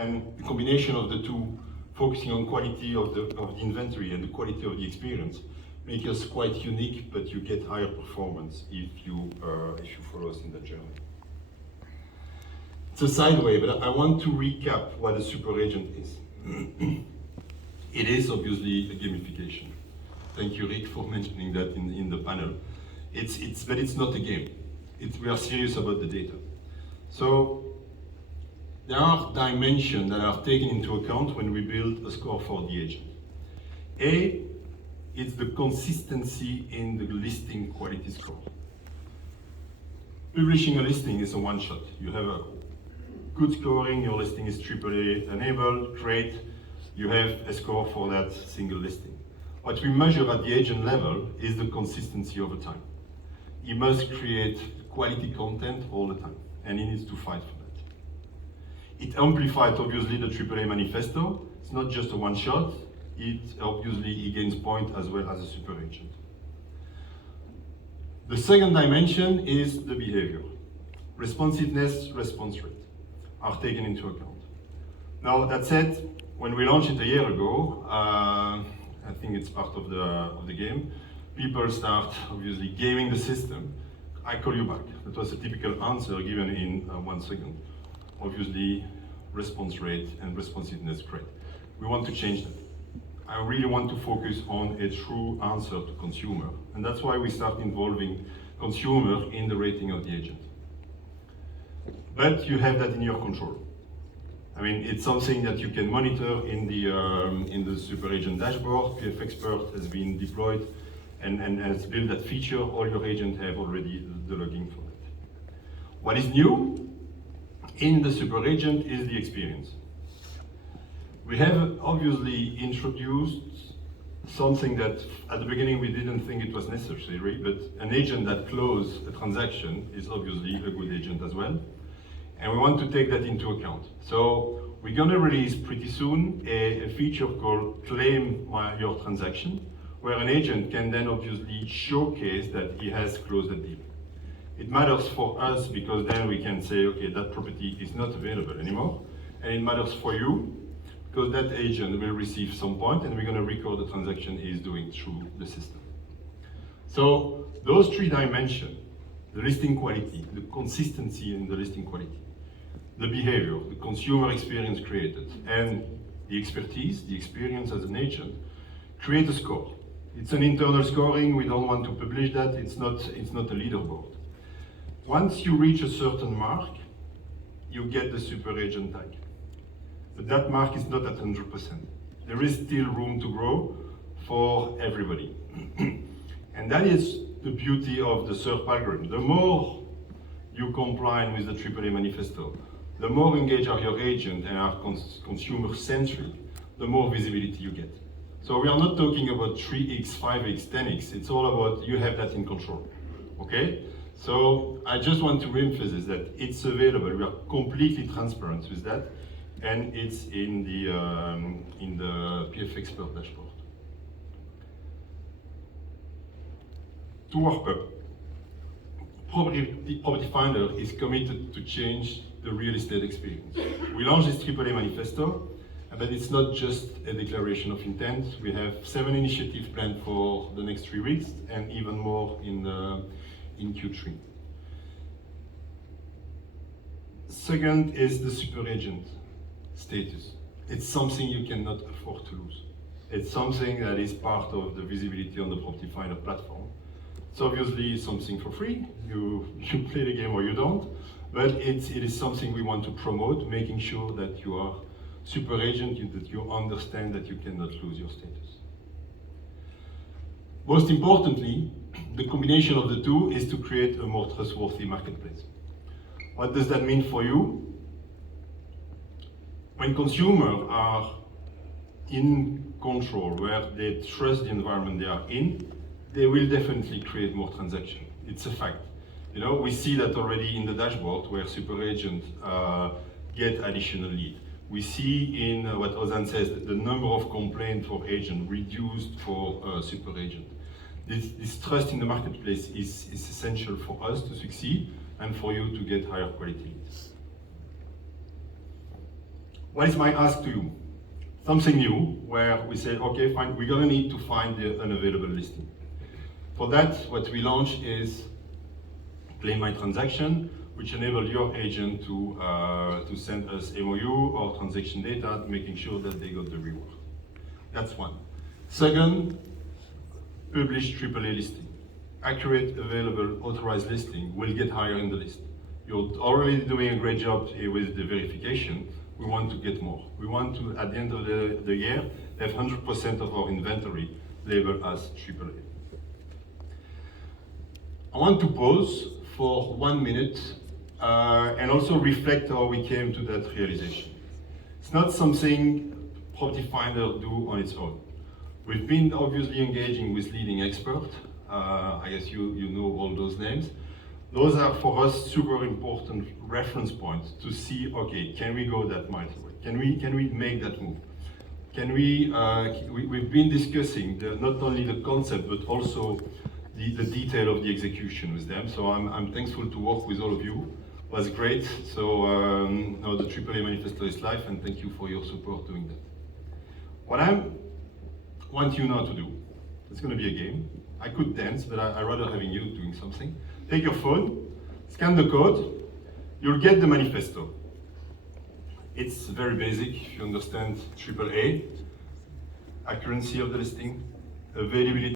And the combination of the two, focusing on quality of the inventory and the quality of the experience, make us quite unique, but you get higher performance if you follow us in that journey. It's a sideway, but I want to recap what a super agent is. It is obviously a gamification. Thank you, Rick, for mentioning that in the panel. But it's not a game. We are serious about the data. So there are dimensions that are taken into account when we build a score for the agent. A, it's the consistency in the listing quality score. Publishing a listing is a one-shot. You have a good scoring, your listing is AAA enabled, great. You have a score for that single listing. What we measure at the agent level is the consistency over time. He must create quality content all the time, and he needs to fight for that. It amplifies obviously the AAA manifesto. It's not just a one-shot. It obviously he gains point as well as a super agent. The second dimension is the behavior. Responsiveness, response rate are taken into account. Now that said, when we launched it a year ago, I think it's part of the game, people start obviously gaming the system. I call you back. That was a typical answer given in 1 second. Obviously, response rate and responsiveness great. We want to change that. I really want to focus on a true answer to consumer, and that's why we start involving consumer in the rating of the agent. But you have that in your control. I mean, it's something that you can monitor in the super agent dashboard. PF Expert has been deployed and has built that feature. All your agents have already the login for that. What is new in the super agent is the experience. We have obviously introduced something that at the beginning we didn't think it was necessary, but an agent that closes a transaction is obviously a good agent as well. And we want to take that into account. So we're going to release pretty soon a feature called Claim Your Transaction, where an agent can then obviously showcase that he has closed a deal. It matters for us because then we can say, okay, that property is not available anymore. And it matters for you because that agent will receive some point and we're going to record the transaction he is doing through the system. So those three dimensions, the listing quality, the consistency in the listing quality, the behavior, the consumer experience created, and the expertise, the experience as an agent, create a score. It's an internal scoring, we don't want to publish that, it's not a leaderboard. Once you reach a certain mark, you get the super agent tag. But that mark is not at 100%. There is still room to grow for everybody. And that is the beauty of the SERP algorithm. The more you comply with the AAA manifesto, the more engaged are your agent and are consumer-centric, the more visibility you get. So we are not talking about 3x, 5x, 10x, it's all about you have that in control, okay? So I just want to reemphasize that it's available, we are completely transparent with that, and it's in the PF Expert dashboard. To wrap up, Property Finder is committed to change the real estate experience. We launched this AAA manifesto, but it's not just a declaration of intent. We have 7 initiatives planned for the next 3 weeks and even more in Q3. Second is the super agent status. It's something you cannot afford to lose. It's something that is part of the visibility on the Property Finder platform. It's obviously something for free. You play the game or you don't, but it is something we want to promote, making sure that you are super agent, that you understand that you cannot lose your status. Most importantly, the combination of the two is to create a more trustworthy marketplace. What does that mean for you? When consumers are in control, where they trust the environment they are in, they will definitely create more transactions. It's a fact. You know, we see that already in the dashboard where super agents get additional lead. We see in what Ozan says, the number of complaints for agent reduced for super agent. This trust in the marketplace is essential for us to succeed and for you to get higher quality leads. What is my ask to you? Something new, where we say, okay, fine, we're gonna need to find the unavailable listing. For that, what we launch is Claim My Transaction, which enable your agent to send us MOU or transaction data, making sure that they got the reward. That's one. Second, publish AAA listing. Accurate, available, authorized listing will get higher in the list. You're already doing a great job here with the verification. We want to get more. We want to, at the end of the year, have 100% of our inventory labeled as AAA. I want to pause for 1 minute and also reflect how we came to that realization. It's not something Property Finder do on its own. We've been obviously engaging with leading experts. I guess you know all those names. Those are for us super important reference points to see, okay, can we go that mile away? Can we make that move? Can we've been discussing not only the concept, but also the detail of the execution with them. So I'm thankful to work with all of you. It was great. So now the AAA Manifesto is live, and thank you for your support doing that. What I want you now to do, it's going to be a game. I could dance, but I'd rather having you doing something. Take your phone, scan the code, you'll get the manifesto. It's very basic if you understand AAA, accuracy of the listing, availability